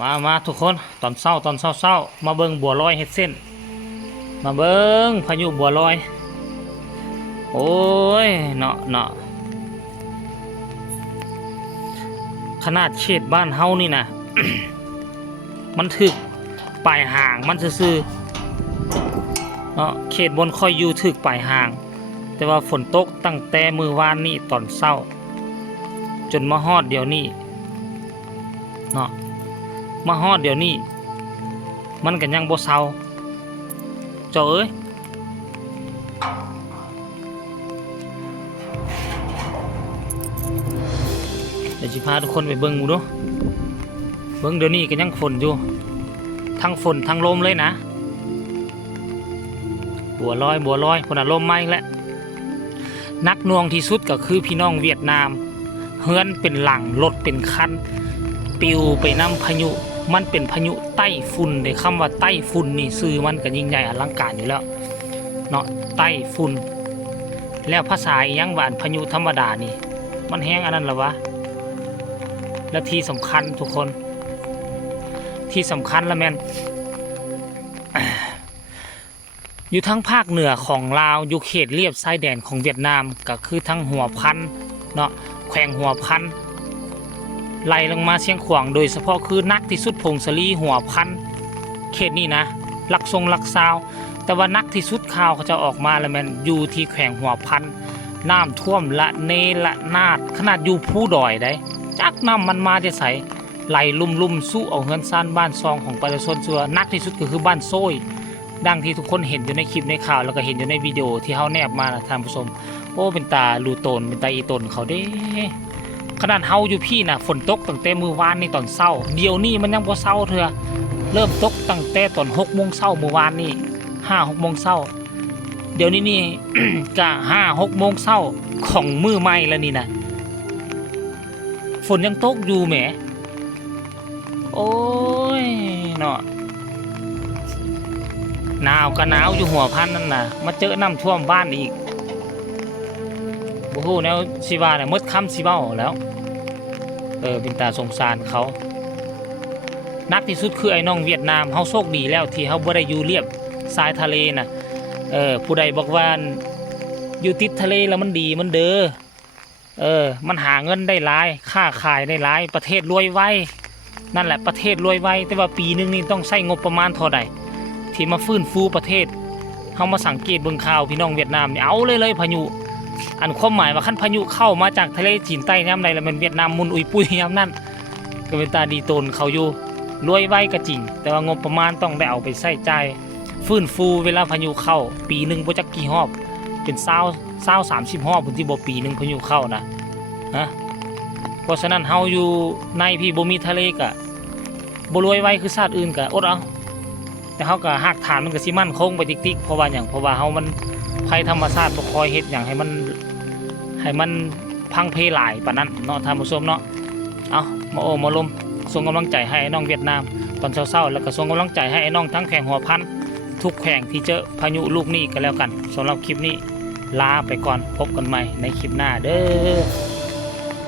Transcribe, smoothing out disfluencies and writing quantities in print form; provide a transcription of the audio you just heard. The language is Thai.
มาทุกคนตอนเช้ามาเบิ่งบัวลอยเฮ็ดเส้นมาเบิ่งพายุบัวลอยโอ้ยเนาะขนาดเขตบ้านเฮานี่นะ มันถึกปลายห่างมันซื่อเนาะเขตบนค่อยอยู่ถึกปลายห่างแต่ว่าฝนตกตั้งแต่มื้อวานนี้ตอนเช้าจนมาฮอดเดี๋ยวนี้เนาะมาฮอดเดี๋ยวนี้มันก็ยังบ่เซาเจ้าเอ้ยเดี๋ยวสิพาทุกคนไปเบิ่งดูเบิ่งเดี๋ยวนี้ก็ยังฝนอยู่ทั้งฝนทั้งลมเลยนะบัวลอยพุ่นน่ะลมมาอีกแล้วนักหน่วงที่สุดก็คือพี่น้องเวียดนามเฮือนเป็นหลังรถเป็นคันปิวไปนำพายุมันเป็นพายุไต้ฝุ่นในคำว่าไต้ฝุ่นนี่ซื่อมันก็ยิ่งใหญ่อลังการอยู่แล้วเนาะไต้ฝุ่นแล้วภาษาอีหยังว่าพายุธรรมดานี่มันแห้งอันนั้นหรอวะและที่สำคัญทุกคนที่สำคัญละแม่น อยู่ทั้งภาคเหนือของลาวอยู่เขตเลียบชายแดนของเวียดนามก็คือทั้งหัวพันเนาะแขวงหัวพันไล่ลงมาเชียงขวางโดยเฉพาะคือนักที่สุดพงศลีหัวพันเขตนี้นะลักทรงลักซาวแต่ว่านักที่สุดข่าวเขาจะออกมาแล้วแม่นอยู่ที่แขวงหัวพันน้ำท่วมละเนละนาดขนาดอยู่ผู้ดอยได้จักน้ำมันมาจะใสไหลลุ่มสู้เอาเฮือนซ่านบ้านซองของประชาชนชัวนักที่สุดก็คือบ้านโซ่ยดังที่ทุกคนเห็นอยู่ในคลิปในข่าวแล้วก็เห็นอยู่ในวิดีโอที่เขาแนบมานะท่านผู้ชมโอ้เป็นตาลูโตนเป็นตาอีตนเขาเด้ขนาดเฮาอยู่พี่นะฝนตกตั้งแต่มื้อวานนี่ตอนเช้าเดี๋ยวนี้มันยังบ่เช้าเถอะเริ่มตกตั้งแต่ตอน6 โมงเช้ามื้อวานนี่5-6 โมงเช้าเดี๋ยวนี้นี่ ก็5-6 โมงเช้าของมื้อใหม่แล้วนี่นะฝนยังตกอยู่แหมโอ้ยเนาะหนาวก็หนาวอยู่หัวพันนั่นน่ะมาเจอน้ำท่วมบ้านอีกบ่ฮู้แนวสิว่าเนี่ยมดคำสิเว้าแล้วเป็นตาสงสารเขานักที่สุดคือไอ้น้องเวียดนามเฮาโชคดีแล้วที่เฮาบ่ได้อยู่เรียบชายทะเลน่ะผู้ใดบอกว่าอยู่ติดทะเลแล้วมันดีมันเด้อมันหาเงินได้หลายค้าขายได้หลายประเทศรวยไวนั่นแหละประเทศรวยไวแต่ว่าปีนึงนี่ต้องใช้งบประมาณเท่าใดที่มาฟื้นฟูประเทศเฮามาสังเกตเบิ่งข่าวพี่น้องเวียดนามนี่เอาเลยพายุอันความหมายว่าคันพายุเข้ามาจากทะเลจีนใต้ยามใดแล้วมันเวียดนามมุนอุยปุยยามนั้นก็เป็นตาดีตนเขาอยู่รวยไวก็จริงแต่ว่างบประมาณต้องได้เอาไปใช้จ่ายฟื้นฟูเวลาพายุเข้าปีนึงบ่จักกี่รอบเป็น20-30 รอบพุ่นที่บ่ปีนึงพายุเข้านะเพราะฉะนั้นเฮาอยู่ในพี่บ่มีทะเลก็บ่รวยไวคือชาติอื่นก็อดเอาแต่เฮาก็หักฐานมันก็สิมั่นคงไปติ๊กๆเพราะว่าหยังเพราะว่าเฮามันภัยธรรมชาติบ่คอยเฮ็ดหยังให้มันพังเพหลายปานนั้นเนาะท่านผู้ชมเนาะเอามาโอ้มาลมส่งกำลังใจให้ไอ้น้องเวียดนามตอนเช้าๆแล้วก็ส่งกำลังใจให้ไอ้น้องทั้งแขวงหัวพันทุกแขวงที่เจอพายุลูกนี้ก็แล้วกันสำหรับคลิปนี้ลาไปก่อนพบกันใหม่ในคลิปหน้าเด้อ